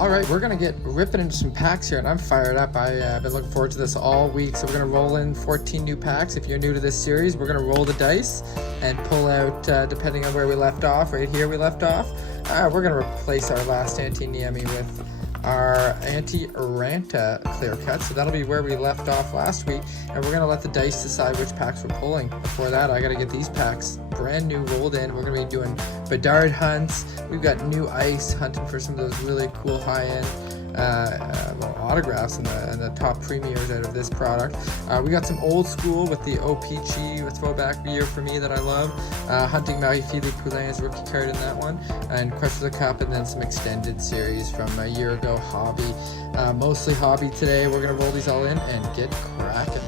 All right, we're gonna get ripping into some packs here, and I'm fired up. I've been looking forward to this all week. So we're gonna roll in 14 new packs. If you're new to this series, we're gonna roll the dice and pull out, depending on where we left off. Right here we left off. We're gonna replace our last Anti-Niemi with our Anti-Ranta clear cut. So that'll be where we left off last week, and we're gonna let the dice decide which packs we're pulling. Before that, I gotta get these packs brand new rolled in. We're gonna be doing Bedard hunts. We've got new ice, hunting for some of those really cool high-end autographs and the top premiers out of this product. We got some old school with the o-pee-chee throwback year for me that I love. Hunting Marie-Philippe Poulin's rookie card in that one, and Crush of the Cup, and then some extended series from a year ago, hobby. Mostly hobby today. We're gonna roll these all in and get cracking.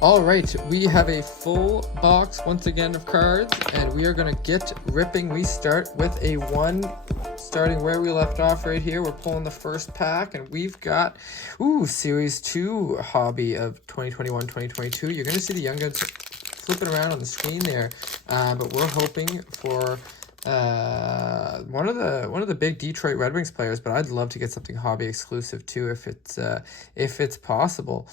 All right, we have a full box once again of cards, and we are gonna get ripping. We start with a 1, starting where we left off right here. We're pulling the first pack, and we've got, Series 2 hobby of 2021-2022. You're gonna see the Young Guns flipping around on the screen there, but we're hoping for one of the big Detroit Red Wings players, but I'd love to get something hobby exclusive too if it's possible.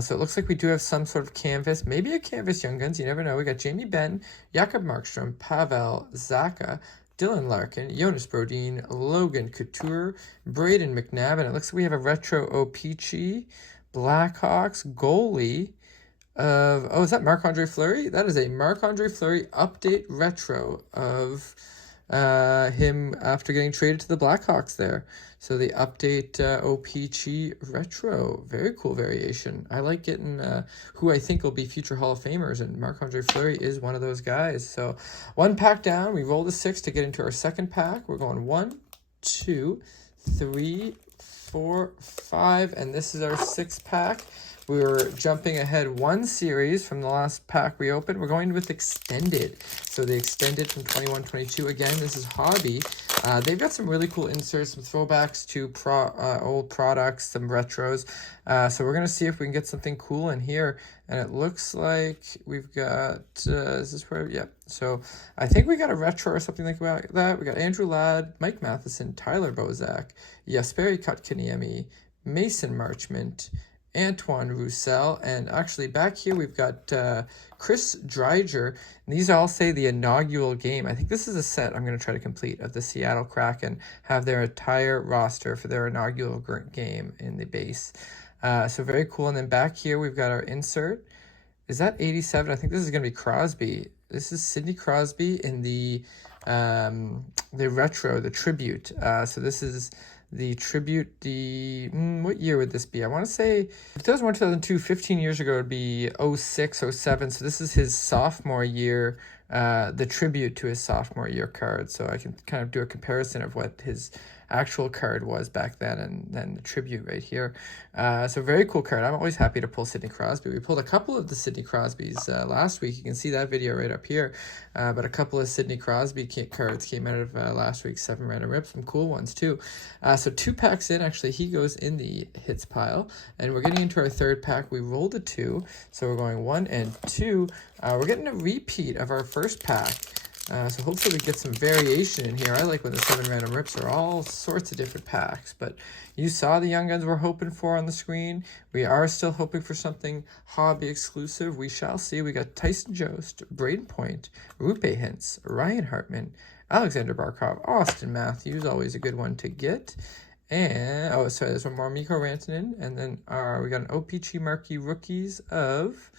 So it looks like we do have some sort of canvas, maybe a canvas Young Guns, you never know. We got Jamie Benn, Jakob Markstrom, Pavel Zacha, Dylan Larkin, Jonas Brodin, Logan Couture, Braden McNabb. It looks like we have a retro o-pee-chee, Blackhawks goalie of, is that Marc-Andre Fleury? That is a Marc-Andre Fleury update retro of him after getting traded to the Blackhawks there. So the update o-pee-chee retro, very cool variation. I like getting who I think will be future Hall of Famers, and Marc-Andre Fleury is one of those guys. So 1 pack down, we roll the 6 to get into our second pack. We're going 1, 2, 3, 4, 5, and this is our 6th pack. We were jumping ahead 1 series from the last pack we opened. We're going with Extended. So the Extended from 21-22. Again, this is hobby. They've got some really cool inserts, some throwbacks to old products, some retros. So we're going to see if we can get something cool in here. And it looks like we've got, is this where, yeah. So I think we got a retro or something like that. We got Andrew Ladd, Mike Matheson, Tyler Bozak, Jesperi Kotkaniemi, Mason Marchment, Antoine Roussel, and actually back here we've got Chris Dreiger, and these all say the inaugural game. I think this is a set I'm going to try to complete of the Seattle Kraken, have their entire roster for their inaugural game in the base. So very cool. And then back here we've got our insert. Is that 87? I think this is going to be Crosby. This is Sidney Crosby in the retro, the tribute. So this is the tribute, what year would this be? I want to say 2001, 2002, 15 years ago, it would be 06, 07. So this is his sophomore year, the tribute to his sophomore year card. So I can kind of do a comparison of what his actual card was back then, and then the tribute right here. So very cool card. I'm always happy to pull Sidney Crosby. We pulled a couple of the Sidney Crosbys last week. You can see that video right up here. But a couple of Sidney Crosby cards came out of last week's 7 random rips. Some cool ones too. So 2 packs in, actually he goes in the hits pile, and we're getting into our 3rd pack. We rolled a 2, so we're going 1 and 2. We're getting a repeat of our first pack. So hopefully we get some variation in here. I like when the 7 random rips are all sorts of different packs, but you saw the Young Guns we're hoping for on the screen. We are still hoping for something hobby exclusive. We shall see. We got Tyson Jost, Braden Point, Rupe Hintz, Ryan Hartman, Alexander Barkov, Austin Matthews, always a good one to get. And, sorry, there's one more, Mikko Rantanen, and then we got an o-pee-chee marquee rookies of,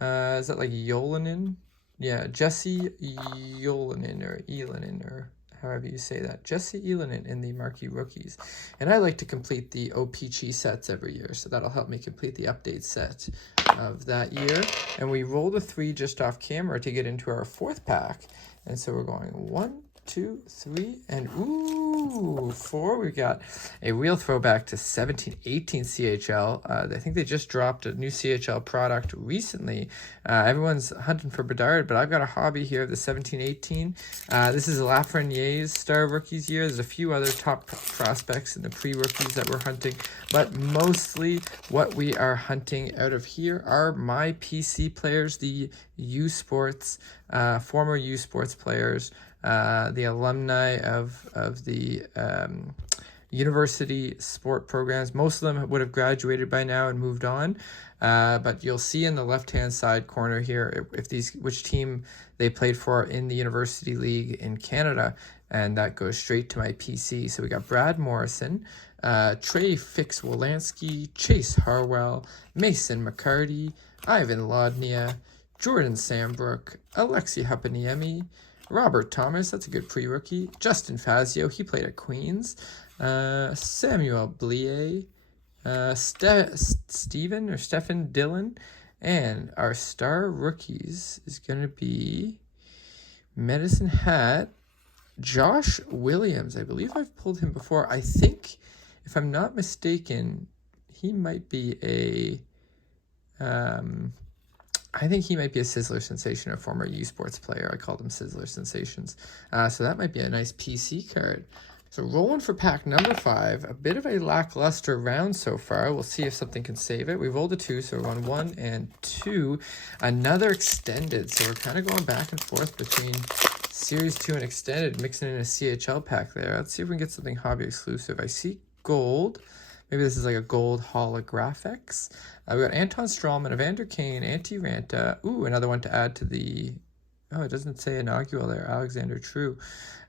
is that like Yolanen? Yeah, Jesse Yolanen or Elanen, or however you say that. Jesse Elanen in the marquee rookies. And I like to complete the o-pee-chee sets every year, so that'll help me complete the update set of that year. And we rolled a 3 just off camera to get into our 4th pack. And so we're going 1, 2, 3, and 4. We've got a real throwback to 17-18 CHL. I think they just dropped a new CHL product recently. Everyone's hunting for Bedard, but I've got a hobby here of the 17-18. This is Lafreniere's Star Rookies year. There's a few other top prospects in the pre-rookies that we're hunting, but mostly what we are hunting out of here are my PC players, the U Sports, former U Sports players. the alumni of the university sport programs. Most of them would have graduated by now and moved on. But you'll see in the left-hand side corner here if which team they played for in the University League in Canada, and that goes straight to my PC. So we got Brad Morrison, Trey Fix-Wolanski, Chase Harwell, Mason McCarty, Ivan Lodnia, Jordan Sambrook, Alexi Hapaniemi, Robert Thomas, that's a good pre-rookie, Justin Fazio, he played at Queens, Samuel Blier, Stephen Dillon, and our star rookies is going to be Medicine Hat, Josh Williams. I believe I've pulled him before. I think, if I'm not mistaken, he might be a I think he might be a Sizzler Sensation, a former U Sports player. I called them Sizzler Sensations. So that might be a nice PC card. So rolling for pack number 5, a bit of a lackluster round so far. We'll see if something can save it. We rolled a 2, so we're on 1 and 2. Another extended, so we're kind of going back and forth between Series 2 and extended, mixing in a CHL pack there. Let's see if we can get something hobby exclusive. I see gold. Maybe this is like a gold holographics. We got Anton Strawman, Evander Kane, Antti Ranta. Ooh, another one to add to the... Oh, it doesn't say inaugural there. Alexander True.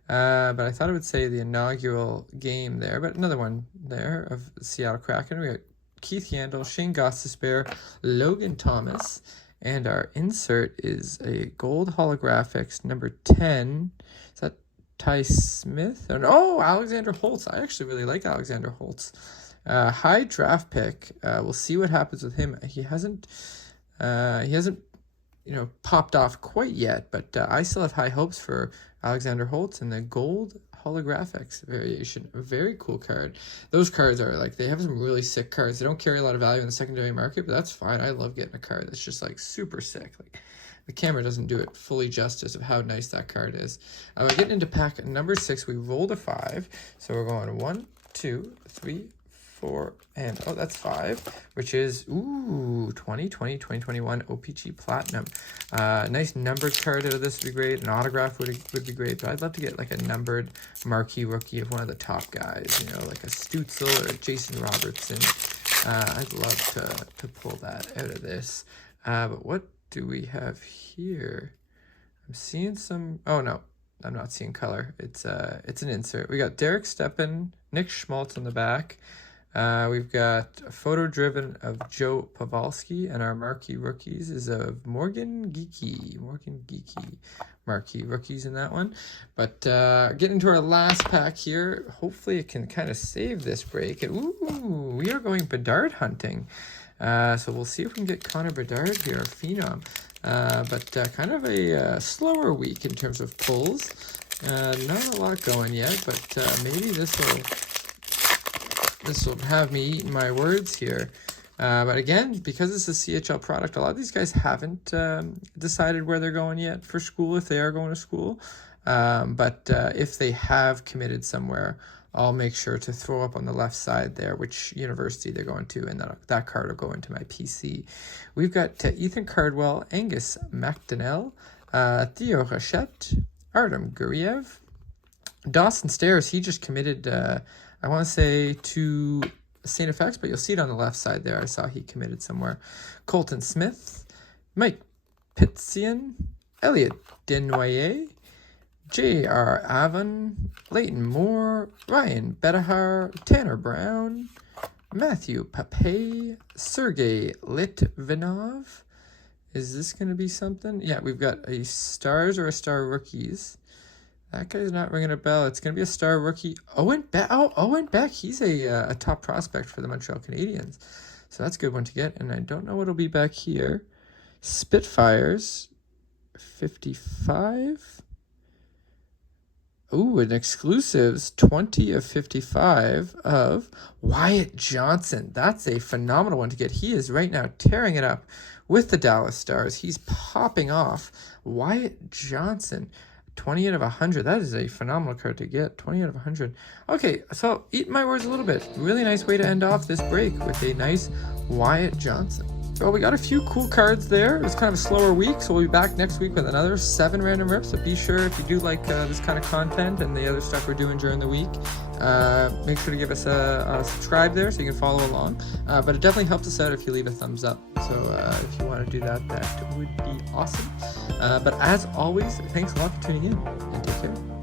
But I thought it would say the inaugural game there. But another one there of Seattle Kraken. We got Keith Yandel, Shane Gostisbehere, Logan Thomas. And our insert is a gold holographics number 10. Is that Ty Smith? Oh, Alexander Holtz. I actually really like Alexander Holtz. High draft pick. We'll see what happens with him. He hasn't popped off quite yet, but I still have high hopes for Alexander Holtz and the gold holographics variation. A very cool card. Those cards are like, they have some really sick cards. They don't carry a lot of value in the secondary market, but that's fine. I love getting a card that's just like super sick. Like, the camera doesn't do it fully justice of how nice that card is. We're getting into pack number 6. We rolled a 5, so we're going 1, 2, 3, 4, and oh, that's 5, which is 2021 o-pee-chee Platinum. Nice numbered card out of this would be great. An autograph would be great, but I'd love to get like a numbered marquee rookie of one of the top guys, like a Stutzel or a Jason Robertson. I'd love to pull that out of this. But what do we have here? I'm seeing some... Oh no, I'm not seeing color. It's an insert. We got Derek Stepan, Nick Schmaltz on the back. We've got a photo driven of Joe Pavelski, and our marquee rookies is of Morgan Geeky. Marquee rookies in that one. But getting into our last pack here, hopefully it can kind of save this break. And we are going Bedard hunting. So we'll see if we can get Connor Bedard here, phenom. But kind of a slower week in terms of pulls. Not a lot going yet, but maybe this will have me eating my words here. But again, because it's a CHL product, a lot of these guys haven't decided where they're going yet for school, if they are going to school. But if they have committed somewhere, I'll make sure to throw up on the left side there which university they're going to, and that card will go into my PC. We've got Ethan Cardwell, Angus McDonnell, Theo Rachette, Artem Guriev, Dawson Stairs. He just committed... I want to say to St. FX, but you'll see it on the left side there. I saw he committed somewhere. Colton Smith, Mike Pitzian, Elliot Desnoyers, J.R. Avon, Leighton Moore, Ryan Bedahar, Tanner Brown, Matthew Pape, Sergei Litvinov. Is this going to be something? Yeah, we've got a stars or a star rookies. That guy's not ringing a bell. It's going to be a star rookie. Owen Beck. Oh, Owen Beck. He's a top prospect for the Montreal Canadiens. So that's a good one to get. And I don't know what'll be back here. Spitfires. 55. Ooh, an exclusives. 20 of 55 of Wyatt Johnson. That's a phenomenal one to get. He is right now tearing it up with the Dallas Stars. He's popping off. Wyatt Johnson. 20 out of 100. That is a phenomenal card to get. 20 out of 100. Okay, so eat my words a little bit. Really nice way to end off this break with a nice Wyatt Johnson. Well, we got a few cool cards there. It was kind of a slower week, so we'll be back next week with another 7 random rips. So be sure, if you do like this kind of content and the other stuff we're doing during the week, make sure to give us a subscribe there so you can follow along. But it definitely helps us out if you leave a thumbs up. So if you want to do that, that would be awesome. But as always, thanks a lot for tuning in, and take care.